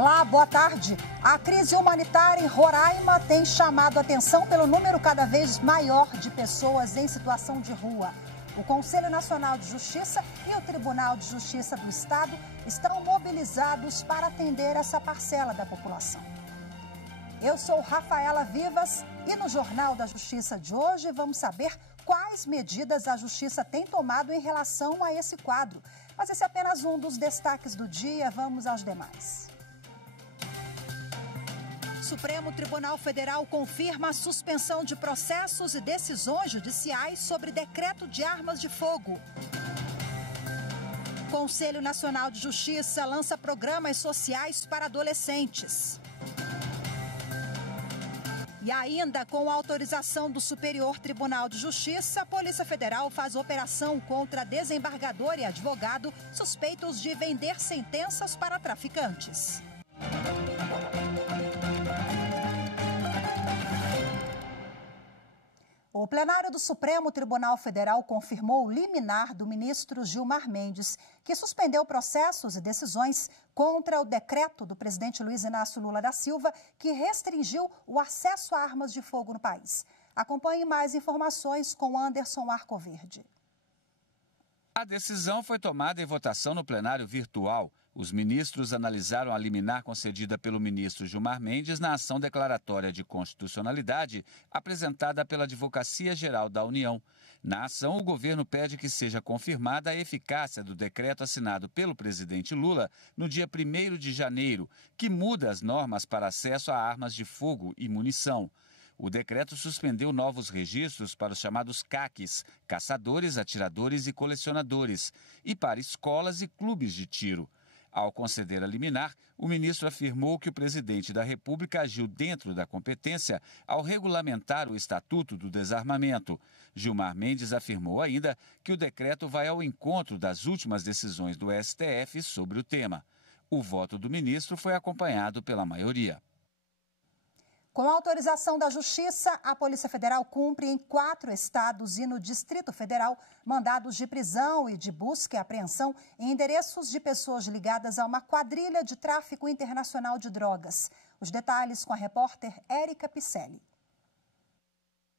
Olá, boa tarde. A crise humanitária em Roraima tem chamado a atenção pelo número cada vez maior de pessoas em situação de rua. O Conselho Nacional de Justiça e o Tribunal de Justiça do Estado estão mobilizados para atender essa parcela da população. Eu sou Rafaela Vivas e no Jornal da Justiça de hoje vamos saber quais medidas a Justiça tem tomado em relação a esse quadro. Mas esse é apenas um dos destaques do dia, vamos aos demais. O Supremo Tribunal Federal confirma a suspensão de processos e decisões judiciais sobre decreto de armas de fogo. O Conselho Nacional de Justiça lança programas sociais para adolescentes. E ainda, com a autorização do Superior Tribunal de Justiça, a Polícia Federal faz operação contra desembargador e advogado suspeitos de vender sentenças para traficantes. O plenário do Supremo Tribunal Federal confirmou o liminar do ministro Gilmar Mendes, que suspendeu processos e decisões contra o decreto do presidente Luiz Inácio Lula da Silva, que restringiu o acesso a armas de fogo no país. Acompanhe mais informações com Anderson Arcoverde. A decisão foi tomada em votação no plenário virtual. Os ministros analisaram a liminar concedida pelo ministro Gilmar Mendes na ação declaratória de constitucionalidade apresentada pela Advocacia Geral da União. Na ação, o governo pede que seja confirmada a eficácia do decreto assinado pelo presidente Lula no dia 1º de janeiro, que muda as normas para acesso a armas de fogo e munição. O decreto suspendeu novos registros para os chamados CACs, caçadores, atiradores e colecionadores, e para escolas e clubes de tiro. Ao conceder a liminar, o ministro afirmou que o presidente da República agiu dentro da competência ao regulamentar o Estatuto do Desarmamento. Gilmar Mendes afirmou ainda que o decreto vai ao encontro das últimas decisões do STF sobre o tema. O voto do ministro foi acompanhado pela maioria. Com a autorização da Justiça, a Polícia Federal cumpre em 4 estados e no Distrito Federal mandados de prisão e de busca e apreensão em endereços de pessoas ligadas a uma quadrilha de tráfico internacional de drogas. Os detalhes com a repórter Érica Picelli.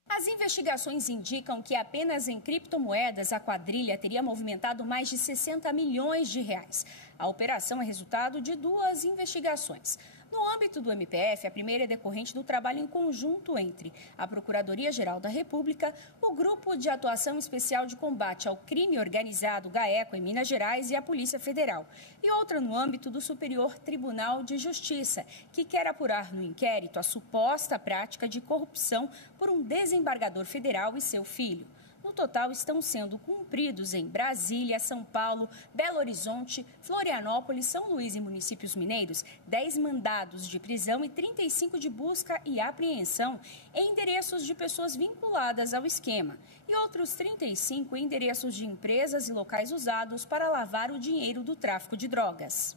As investigações indicam que apenas em criptomoedas a quadrilha teria movimentado mais de 60 milhões de reais. A operação é resultado de 2 investigações. No âmbito do MPF, a primeira é decorrente do trabalho em conjunto entre a Procuradoria-Geral da República, o Grupo de Atuação Especial de Combate ao Crime Organizado, GAECO, em Minas Gerais, e a Polícia Federal. E outra no âmbito do Superior Tribunal de Justiça, que quer apurar no inquérito a suposta prática de corrupção por um desembargador federal e seu filho. No total, estão sendo cumpridos em Brasília, São Paulo, Belo Horizonte, Florianópolis, São Luís e municípios mineiros 10 mandados de prisão e 35 de busca e apreensão em endereços de pessoas vinculadas ao esquema e outros 35 em endereços de empresas e locais usados para lavar o dinheiro do tráfico de drogas.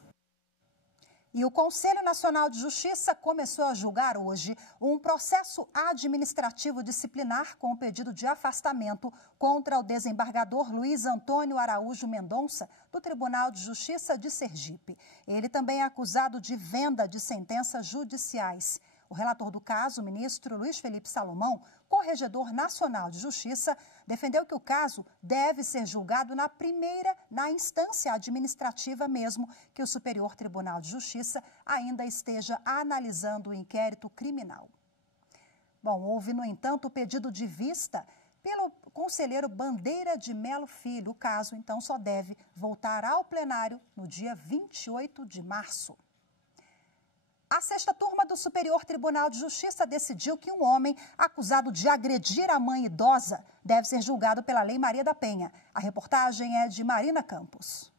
E o Conselho Nacional de Justiça começou a julgar hoje um processo administrativo disciplinar com o pedido de afastamento contra o desembargador Luiz Antônio Araújo Mendonça, do Tribunal de Justiça de Sergipe. Ele também é acusado de venda de sentenças judiciais. O relator do caso, o ministro Luiz Felipe Salomão, corregedor nacional de justiça, defendeu que o caso deve ser julgado na instância administrativa mesmo que o Superior Tribunal de Justiça ainda esteja analisando o inquérito criminal. Bom, houve, no entanto, o pedido de vista pelo conselheiro Bandeira de Melo Filho. O caso, então, só deve voltar ao plenário no dia 28 de março. A 6ª turma do Superior Tribunal de Justiça decidiu que um homem acusado de agredir a mãe idosa deve ser julgado pela Lei Maria da Penha. A reportagem é de Marina Campos.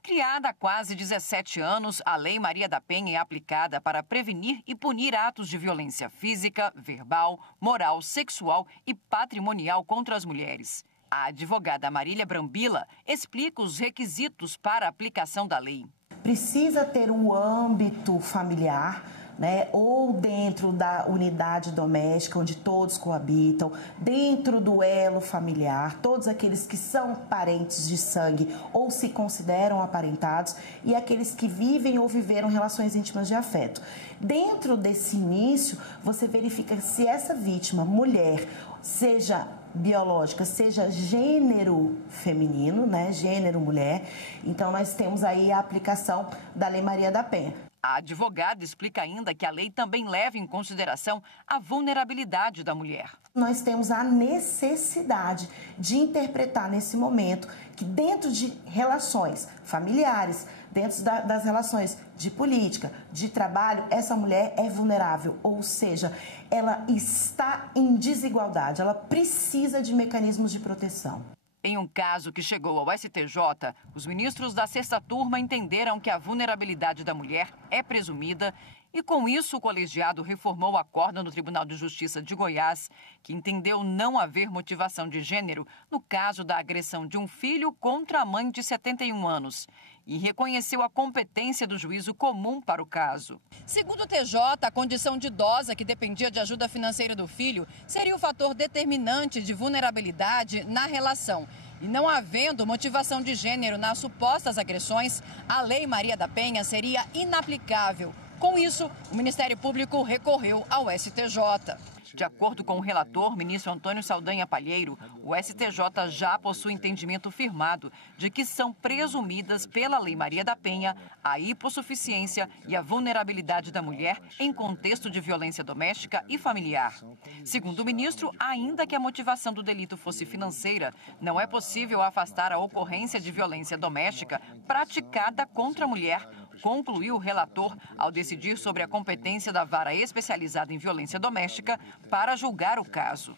Criada há quase 17 anos, a Lei Maria da Penha é aplicada para prevenir e punir atos de violência física, verbal, moral, sexual e patrimonial contra as mulheres. A advogada Marília Brambila explica os requisitos para a aplicação da lei. Precisa ter um âmbito familiar, né, ou dentro da unidade doméstica, onde todos coabitam, dentro do elo familiar, todos aqueles que são parentes de sangue ou se consideram aparentados e aqueles que vivem ou viveram relações íntimas de afeto. Dentro desse início, você verifica se essa vítima, mulher, seja biológica, seja gênero feminino, né, gênero mulher, então nós temos aí a aplicação da Lei Maria da Penha. A advogada explica ainda que a lei também leva em consideração a vulnerabilidade da mulher. Nós temos a necessidade de interpretar nesse momento que dentro de relações familiares, dentro das relações de política, de trabalho, essa mulher é vulnerável, ou seja, ela está em desigualdade, ela precisa de mecanismos de proteção. Em um caso que chegou ao STJ, os ministros da sexta turma entenderam que a vulnerabilidade da mulher é presumida e, com isso, o colegiado reformou o acordo no Tribunal de Justiça de Goiás, que entendeu não haver motivação de gênero no caso da agressão de um filho contra a mãe de 71 anos e reconheceu a competência do juízo comum para o caso. Segundo o TJ, a condição de idosa que dependia de ajuda financeira do filho seria o fator determinante de vulnerabilidade na relação. E não havendo motivação de gênero nas supostas agressões, a Lei Maria da Penha seria inaplicável. Com isso, o Ministério Público recorreu ao STJ. De acordo com o relator, ministro Antônio Saldanha Palheiro, o STJ já possui entendimento firmado de que são presumidas pela Lei Maria da Penha a hipossuficiência e a vulnerabilidade da mulher em contexto de violência doméstica e familiar. Segundo o ministro, ainda que a motivação do delito fosse financeira, não é possível afastar a ocorrência de violência doméstica praticada contra a mulher, concluiu o relator ao decidir sobre a competência da Vara Especializada em Violência Doméstica para julgar o caso.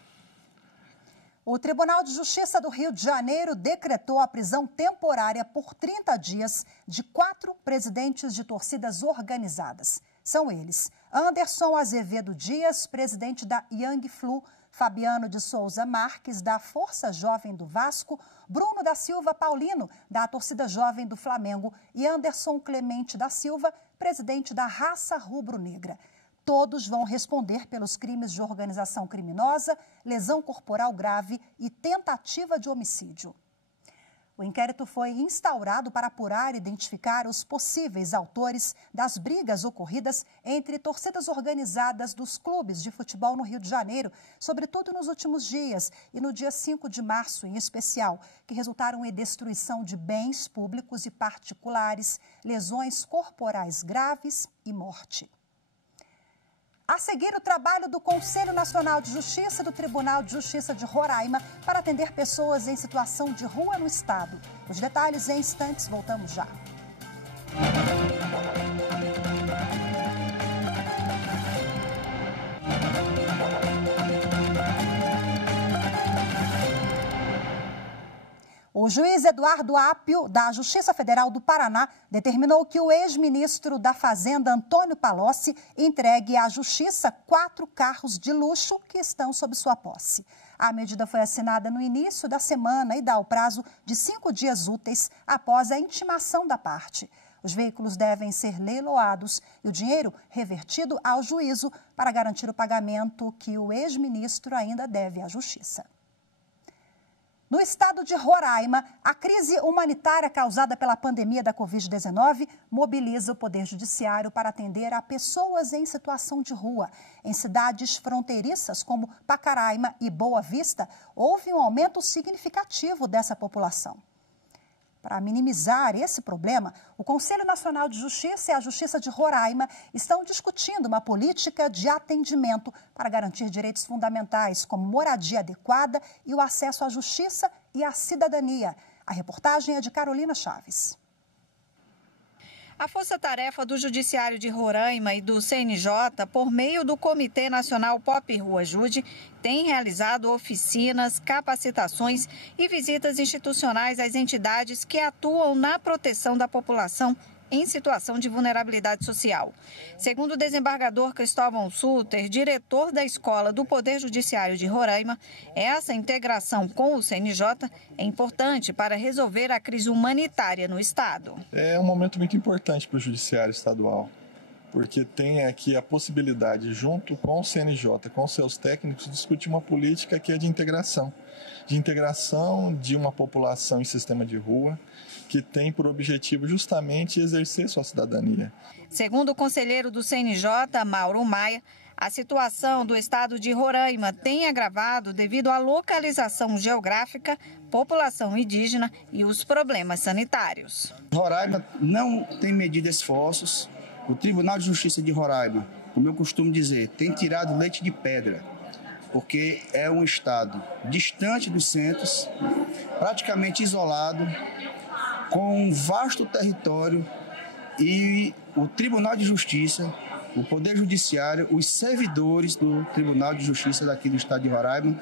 O Tribunal de Justiça do Rio de Janeiro decretou a prisão temporária por 30 dias de 4 presidentes de torcidas organizadas. São eles: Anderson Azevedo Dias, presidente da Young Flu, Fabiano de Souza Marques, da Força Jovem do Vasco, Bruno da Silva Paulino, da Torcida Jovem do Flamengo, e Anderson Clemente da Silva, presidente da Raça Rubro-Negra. Todos vão responder pelos crimes de organização criminosa, lesão corporal grave e tentativa de homicídio. O inquérito foi instaurado para apurar e identificar os possíveis autores das brigas ocorridas entre torcidas organizadas dos clubes de futebol no Rio de Janeiro, sobretudo nos últimos dias e no dia 5 de março em especial, que resultaram em destruição de bens públicos e particulares, lesões corporais graves e morte. A seguir, o trabalho do Conselho Nacional de Justiça e do Tribunal de Justiça de Roraima para atender pessoas em situação de rua no estado. Os detalhes em instantes, voltamos já. O juiz Eduardo Apio, da Justiça Federal do Paraná, determinou que o ex-ministro da Fazenda, Antônio Palocci, entregue à Justiça 4 carros de luxo que estão sob sua posse. A medida foi assinada no início da semana e dá o prazo de 5 dias úteis após a intimação da parte. Os veículos devem ser leiloados e o dinheiro revertido ao juízo para garantir o pagamento que o ex-ministro ainda deve à Justiça. No estado de Roraima, a crise humanitária causada pela pandemia da Covid-19 mobiliza o Poder Judiciário para atender a pessoas em situação de rua. Em cidades fronteiriças como Pacaraima e Boa Vista, houve um aumento significativo dessa população. Para minimizar esse problema, o Conselho Nacional de Justiça e a Justiça de Roraima estão discutindo uma política de atendimento para garantir direitos fundamentais, como moradia adequada e o acesso à justiça e à cidadania. A reportagem é de Carolina Chaves. A Força-Tarefa do Judiciário de Roraima e do CNJ, por meio do Comitê Nacional Pop Rua Ajude, tem realizado oficinas, capacitações e visitas institucionais às entidades que atuam na proteção da população em situação de vulnerabilidade social. Segundo o desembargador Cristóvão Suter, diretor da Escola do Poder Judiciário de Roraima, essa integração com o CNJ é importante para resolver a crise humanitária no estado. É um momento muito importante para o Judiciário Estadual. porque tem aqui a possibilidade, junto com o CNJ, com seus técnicos, de discutir uma política que é de integração de uma população em sistema de rua, que tem por objetivo justamente exercer sua cidadania. Segundo o conselheiro do CNJ, Mauro Maia, a situação do estado de Roraima tem agravado devido à localização geográfica, população indígena e os problemas sanitários. Roraima não tem medido esforços. O Tribunal de Justiça de Roraima, como eu costumo dizer, tem tirado leite de pedra, porque é um estado distante dos centros, praticamente isolado, com um vasto território, e o Tribunal de Justiça, o Poder Judiciário, os servidores do Tribunal de Justiça daqui do estado de Roraima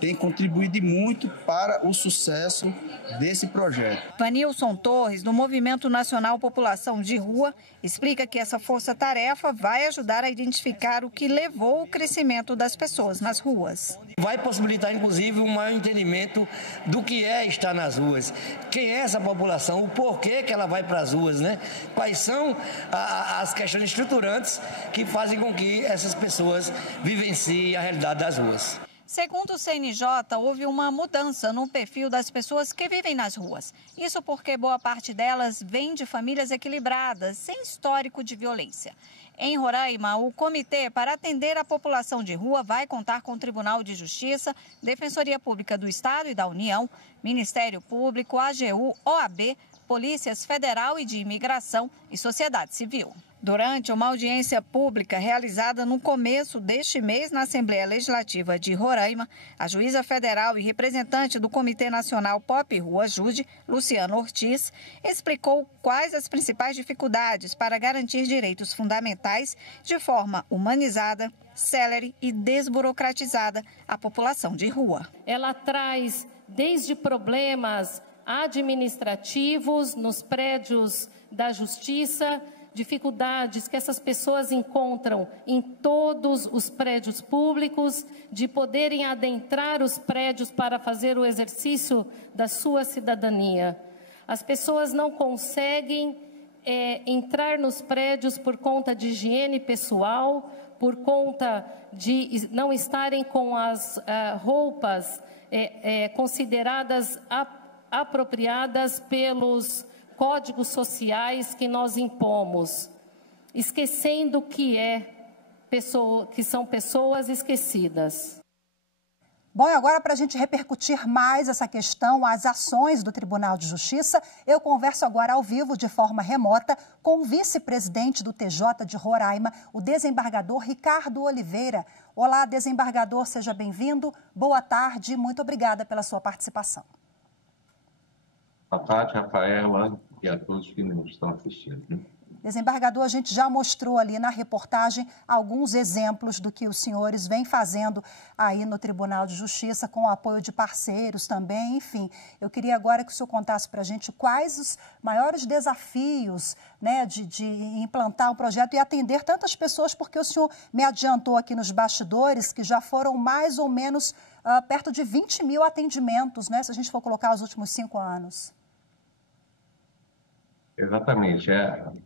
têm contribuído muito para o sucesso desse projeto. Vanilson Torres, do Movimento Nacional População de Rua, explica que essa força-tarefa vai ajudar a identificar o que levou ao crescimento das pessoas nas ruas. Vai possibilitar, inclusive, um maior entendimento do que é estar nas ruas. Quem é essa população, o porquê que ela vai para as ruas, né? Quais são as questões estruturantes que fazem com que essas pessoas vivenciem a realidade das ruas. Segundo o CNJ, houve uma mudança no perfil das pessoas que vivem nas ruas. Isso porque boa parte delas vem de famílias equilibradas, sem histórico de violência. Em Roraima, o Comitê para Atender a População de Rua vai contar com o Tribunal de Justiça, Defensoria Pública do Estado e da União, Ministério Público, AGU, OAB, Polícias Federal e de Imigração e Sociedade Civil. Durante uma audiência pública realizada no começo deste mês na Assembleia Legislativa de Roraima, a juíza federal e representante do Comitê Nacional Pop Rua Jude, Luciana Ortiz, explicou quais as principais dificuldades para garantir direitos fundamentais de forma humanizada, célere e desburocratizada à população de rua. Ela traz desde problemas administrativos nos prédios da Justiça, dificuldades que essas pessoas encontram em todos os prédios públicos, de poderem adentrar os prédios para fazer o exercício da sua cidadania. As pessoas não conseguem entrar nos prédios por conta de higiene pessoal, por conta de não estarem com as roupas consideradas apropriadas pelos códigos sociais que nós impomos, esquecendo que são pessoas esquecidas. Bom, e agora, para a gente repercutir mais essa questão, as ações do Tribunal de Justiça, eu converso agora ao vivo, de forma remota, com o vice-presidente do TJ de Roraima, o desembargador Ricardo Oliveira. Olá, desembargador, seja bem-vindo. Boa tarde, muito obrigada pela sua participação. Boa tarde, Rafaela, e a todos que nos estão assistindo. Desembargador, a gente já mostrou ali na reportagem alguns exemplos do que os senhores vêm fazendo aí no Tribunal de Justiça, com o apoio de parceiros também, enfim. Eu queria agora que o senhor contasse para a gente quais os maiores desafios, né, de implantar um projeto e atender tantas pessoas, porque o senhor me adiantou aqui nos bastidores que já foram mais ou menos perto de 20 mil atendimentos, né, se a gente for colocar os últimos 5 anos. Exatamente.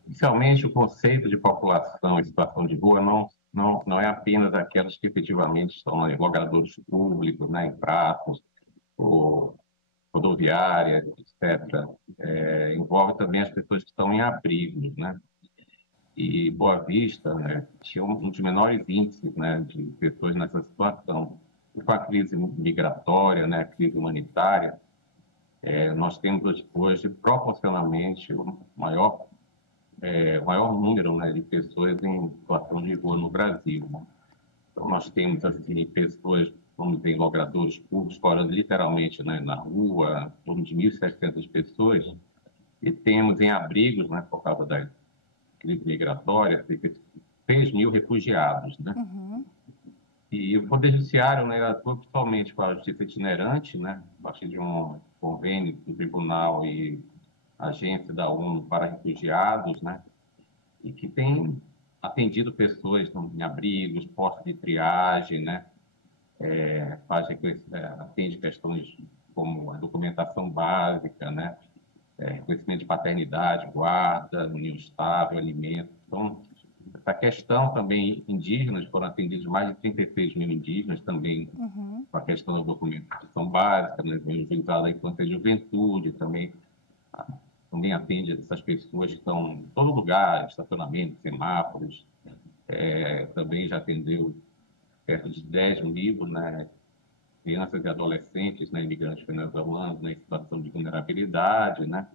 Inicialmente, o conceito de população em situação de rua não é apenas aquelas que efetivamente estão em logradouros públicos, né, em praças, ou rodoviárias, etc. Envolve também as pessoas que estão em abrigos, né? E Boa Vista, né, tinha um dos menores índices, né, de pessoas nessa situação. E com a crise migratória, né, a crise humanitária, nós temos hoje proporcionalmente o maior número, né, de pessoas em situação de rua no Brasil. Então, nós temos assim, pessoas, vamos dizer, em logradouros públicos, fora literalmente, né, na rua, em torno de 1.700 pessoas, e temos em abrigos, né, por causa da crise migratória, cerca de 6.000 refugiados, né? Uhum. E o Poder Judiciário, né, atua principalmente com a justiça itinerante, né, a partir de um convênio do Tribunal e Agência da ONU para Refugiados, né, e que tem atendido pessoas em abrigos, postos de triagem, né, atende questões como a documentação básica, né, reconhecimento de paternidade, guarda, união estável, alimento. Então, essa questão também indígenas, foram atendidos mais de 36 mil indígenas também, com a questão da documentação básica, né, juizado da infância e juventude, também atende essas pessoas que estão em todo lugar, estacionamento, semáforos, também já atendeu perto de 10 mil, né, crianças e adolescentes, né, imigrantes venezuelanos, né, em situação de vulnerabilidade, né,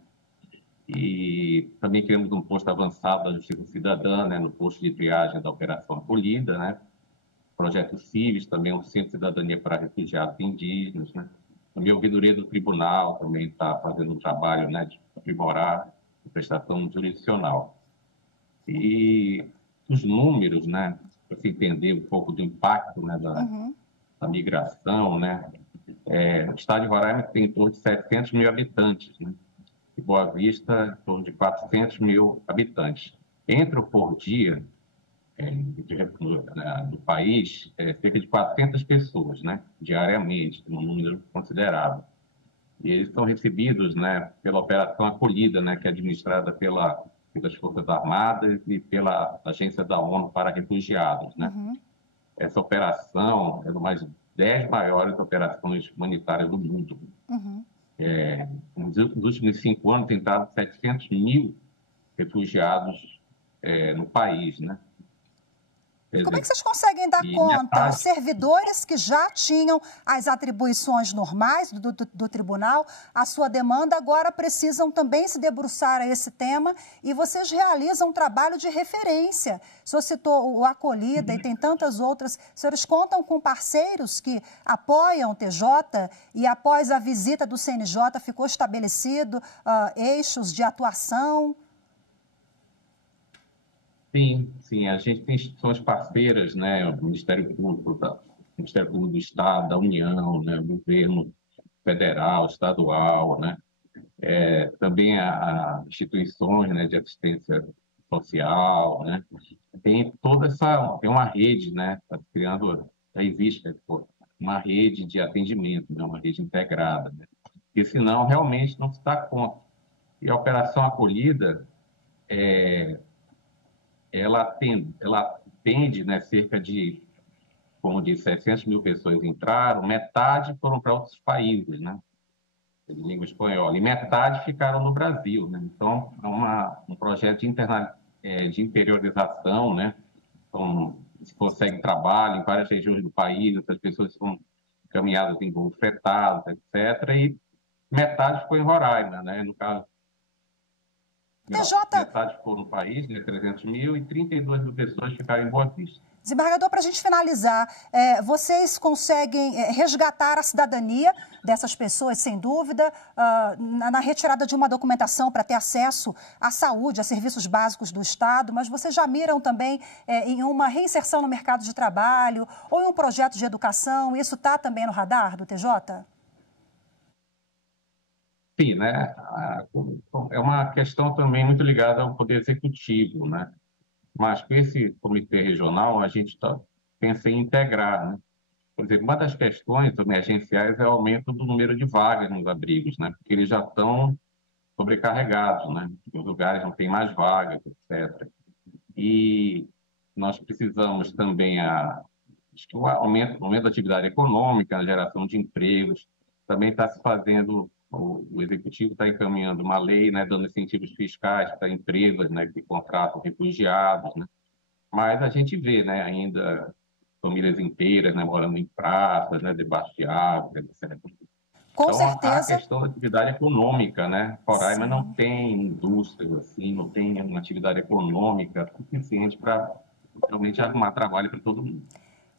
e também criamos um posto avançado da Justiça Cidadã, né, no posto de triagem da Operação Acolhida, né, projeto CIVES, também um centro de cidadania para refugiados indígenas, né, também a ouvidoria do tribunal também está fazendo um trabalho, né, de aprimorar a prestação jurisdicional. E os números, né, para se entender um pouco do impacto, né, da migração, né, o estado de Roraima tem em torno de 700 mil habitantes, né, e Boa Vista em torno de 400 mil habitantes. Entram por dia do país cerca de 400 pessoas, né, diariamente, um número considerável. E eles são recebidos, né, pela Operação Acolhida, né, que é administrada pelas Forças Armadas e pela Agência da ONU para Refugiados, né. Essa operação é uma das 10 maiores operações humanitárias do mundo. Nos últimos 5 anos, tem entrado 700 mil refugiados no país, né. Como é que vocês conseguem dar conta? Os servidores que já tinham as atribuições normais do tribunal, a sua demanda, agora precisam também se debruçar a esse tema e vocês realizam um trabalho de referência. O senhor citou o Acolhida e tem tantas outras. Os senhores contam com parceiros que apoiam o TJ e após a visita do CNJ ficou estabelecido eixos de atuação? Sim, a gente tem instituições parceiras, né, o Ministério Público do Estado, da União, né, o governo federal, estadual, né, também a instituições, né, de assistência social, né, tem uma rede, né, já existe uma rede de atendimento, né, uma rede integrada, né, porque senão realmente não se dá conta. E a Operação Acolhida ela atende, né, cerca de, como disse, 700 mil pessoas entraram, metade foram para outros países, né, de língua espanhola, e metade ficaram no Brasil, né. Então, é um projeto de interiorização, né, então, se consegue trabalho em várias regiões do país, essas pessoas são encaminhadas em voos fretados, etc., e metade ficou em Roraima, né, no caso. Metade ficou no país, né, 300 mil, e 32 mil pessoas ficaram em Boa Vista. Desembargador, para a gente finalizar, vocês conseguem resgatar a cidadania dessas pessoas, sem dúvida, na retirada de uma documentação para ter acesso à saúde, a serviços básicos do Estado, mas vocês já miram também em uma reinserção no mercado de trabalho ou em um projeto de educação? Isso está também no radar do TJ? Sim, né? É uma questão também muito ligada ao Poder Executivo, né? Mas com esse comitê regional, a gente pensa em integrar, né? Por exemplo, uma das questões emergenciais é o aumento do número de vagas nos abrigos, né? Porque eles já estão sobrecarregados, né? Os lugares não têm mais vagas, etc. E nós precisamos também acho que o aumento da atividade econômica, a geração de empregos, também está se fazendo. O Executivo está encaminhando uma lei, né, dando incentivos fiscais para empresas, né, que contratam refugiados, né? Mas a gente vê, né, ainda famílias inteiras, né, morando em praças, né, debaixo de água, etc. Com então, certeza. A questão da atividade econômica, né? Roraima não tem indústria, assim, não tem uma atividade econômica suficiente para realmente arrumar trabalho para todo mundo.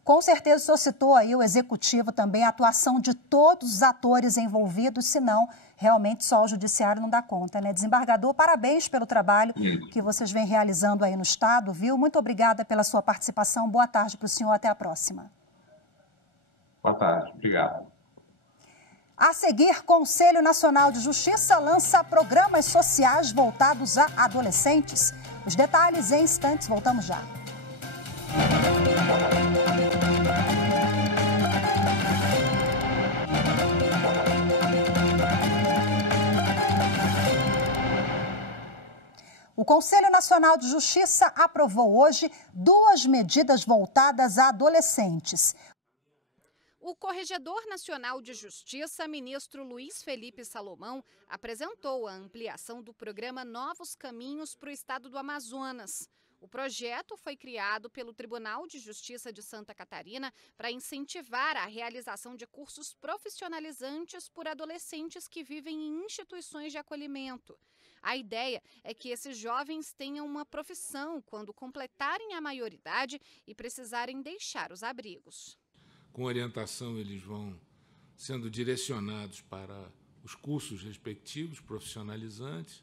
Com certeza o senhor citou aí o Executivo também, a atuação de todos os atores envolvidos, senão realmente só o Judiciário não dá conta, né? Desembargador, parabéns pelo trabalho que vocês vêm realizando aí no Estado, viu? Muito obrigada pela sua participação, boa tarde para o senhor, até a próxima. Boa tarde, obrigado. A seguir, Conselho Nacional de Justiça lança programas sociais voltados a adolescentes. Os detalhes em instantes, voltamos já. O Conselho Nacional de Justiça aprovou hoje 2 medidas voltadas a adolescentes. O Corregedor Nacional de Justiça, ministro Luiz Felipe Salomão, apresentou a ampliação do programa Novos Caminhos para o estado do Amazonas. O projeto foi criado pelo Tribunal de Justiça de Santa Catarina para incentivar a realização de cursos profissionalizantes por adolescentes que vivem em instituições de acolhimento. A ideia é que esses jovens tenham uma profissão quando completarem a maioridade e precisarem deixar os abrigos. Com orientação, eles vão sendo direcionados para os cursos respectivos, profissionalizantes,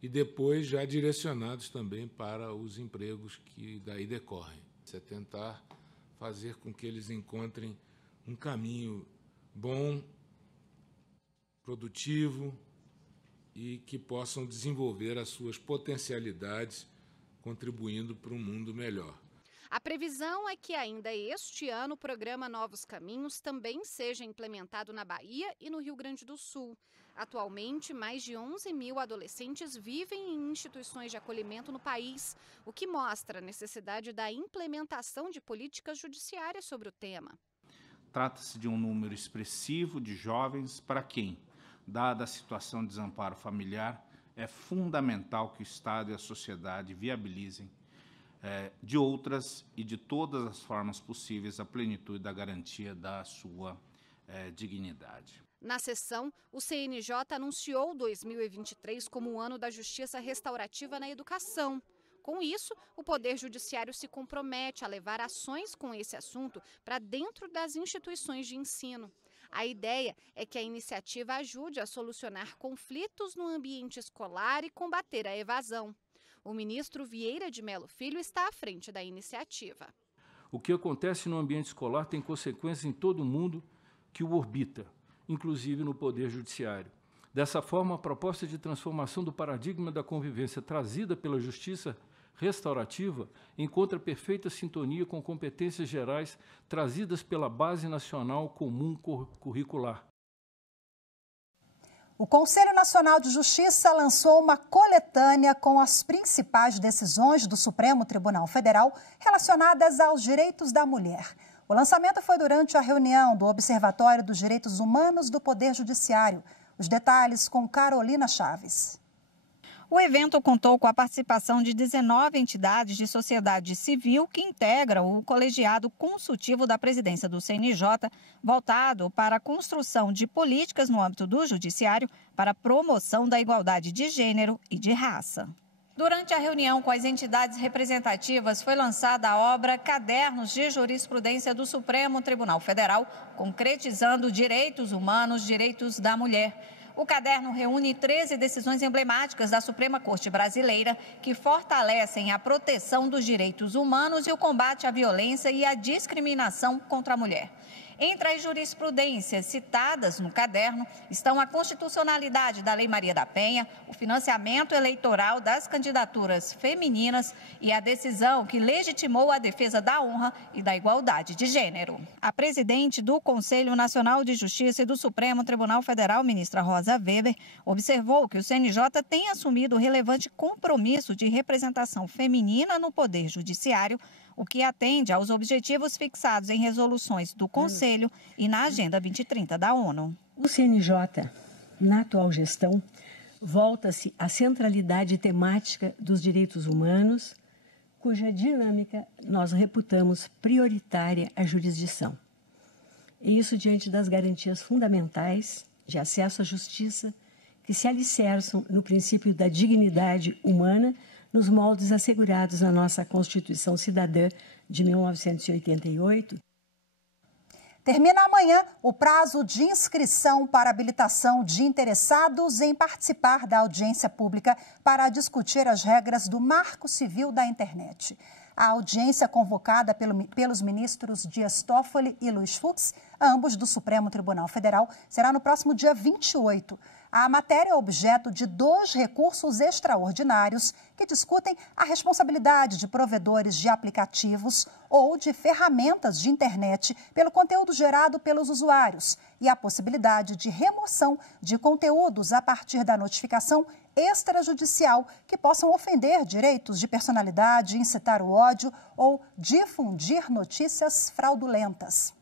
e depois já direcionados também para os empregos que daí decorrem. É tentar fazer com que eles encontrem um caminho bom, produtivo e que possam desenvolver as suas potencialidades, contribuindo para um mundo melhor. A previsão é que ainda este ano o programa Novos Caminhos também seja implementado na Bahia e no Rio Grande do Sul. Atualmente, mais de 11 mil adolescentes vivem em instituições de acolhimento no país, o que mostra a necessidade da implementação de políticas judiciárias sobre o tema. Trata-se de um número expressivo de jovens para quem, dada a situação de desamparo familiar, é fundamental que o Estado e a sociedade viabilizem de outras e de todas as formas possíveis a plenitude da garantia da sua dignidade. Na sessão, o CNJ anunciou 2023 como o ano da justiça restaurativa na educação. Com isso, o Poder Judiciário se compromete a levar ações com esse assunto para dentro das instituições de ensino. A ideia é que a iniciativa ajude a solucionar conflitos no ambiente escolar e combater a evasão. O ministro Vieira de Mello Filho está à frente da iniciativa. O que acontece no ambiente escolar tem consequências em todo o mundo que o orbita, inclusive no Poder Judiciário. Dessa forma, a proposta de transformação do paradigma da convivência trazida pela Justiça Restaurativa encontra perfeita sintonia com competências gerais trazidas pela Base Nacional Comum Curricular. O Conselho Nacional de Justiça lançou uma coletânea com as principais decisões do Supremo Tribunal Federal relacionadas aos direitos da mulher. O lançamento foi durante a reunião do Observatório dos Direitos Humanos do Poder Judiciário. Os detalhes com Carolina Chaves. O evento contou com a participação de 19 entidades de sociedade civil que integram o colegiado consultivo da presidência do CNJ, voltado para a construção de políticas no âmbito do judiciário para a promoção da igualdade de gênero e de raça. Durante a reunião com as entidades representativas, foi lançada a obra Cadernos de Jurisprudência do Supremo Tribunal Federal, concretizando direitos humanos, direitos da mulher. O caderno reúne 13 decisões emblemáticas da Suprema Corte Brasileira que fortalecem a proteção dos direitos humanos e o combate à violência e à discriminação contra a mulher. Entre as jurisprudências citadas no caderno estão a constitucionalidade da Lei Maria da Penha, o financiamento eleitoral das candidaturas femininas e a decisão que legitimou a defesa da honra e da igualdade de gênero. A presidente do Conselho Nacional de Justiça e do Supremo Tribunal Federal, ministra Rosa Weber, observou que o CNJ tem assumido o relevante compromisso de representação feminina no Poder Judiciário, o que atende aos objetivos fixados em resoluções do Conselho e na Agenda 2030 da ONU. O CNJ, na atual gestão, volta-se à centralidade temática dos direitos humanos, cuja dinâmica nós reputamos prioritária à jurisdição. E isso diante das garantias fundamentais de acesso à justiça, que se alicerçam no princípio da dignidade humana, nos moldes assegurados na nossa Constituição Cidadã de 1988. Termina amanhã o prazo de inscrição para habilitação de interessados em participar da audiência pública para discutir as regras do Marco Civil da Internet. A audiência convocada pelos ministros Dias Toffoli e Luiz Fux, ambos do Supremo Tribunal Federal, será no próximo dia 28. A matéria é objeto de 2 recursos extraordinários que discutem a responsabilidade de provedores de aplicativos ou de ferramentas de internet pelo conteúdo gerado pelos usuários e a possibilidade de remoção de conteúdos a partir da notificação extrajudicial que possam ofender direitos de personalidade, incitar o ódio ou difundir notícias fraudulentas.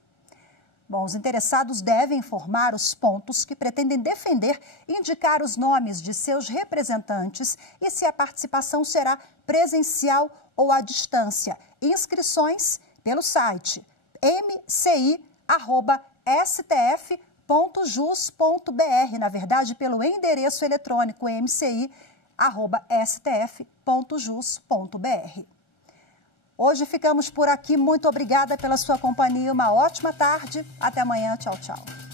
Bom, os interessados devem informar os pontos que pretendem defender, indicar os nomes de seus representantes e se a participação será presencial ou à distância. Inscrições pelo site mci@stf.jus.br, na verdade, pelo endereço eletrônico mci@stf.jus.br. Hoje ficamos por aqui. Muito obrigada pela sua companhia. Uma ótima tarde. Até amanhã. Tchau, tchau.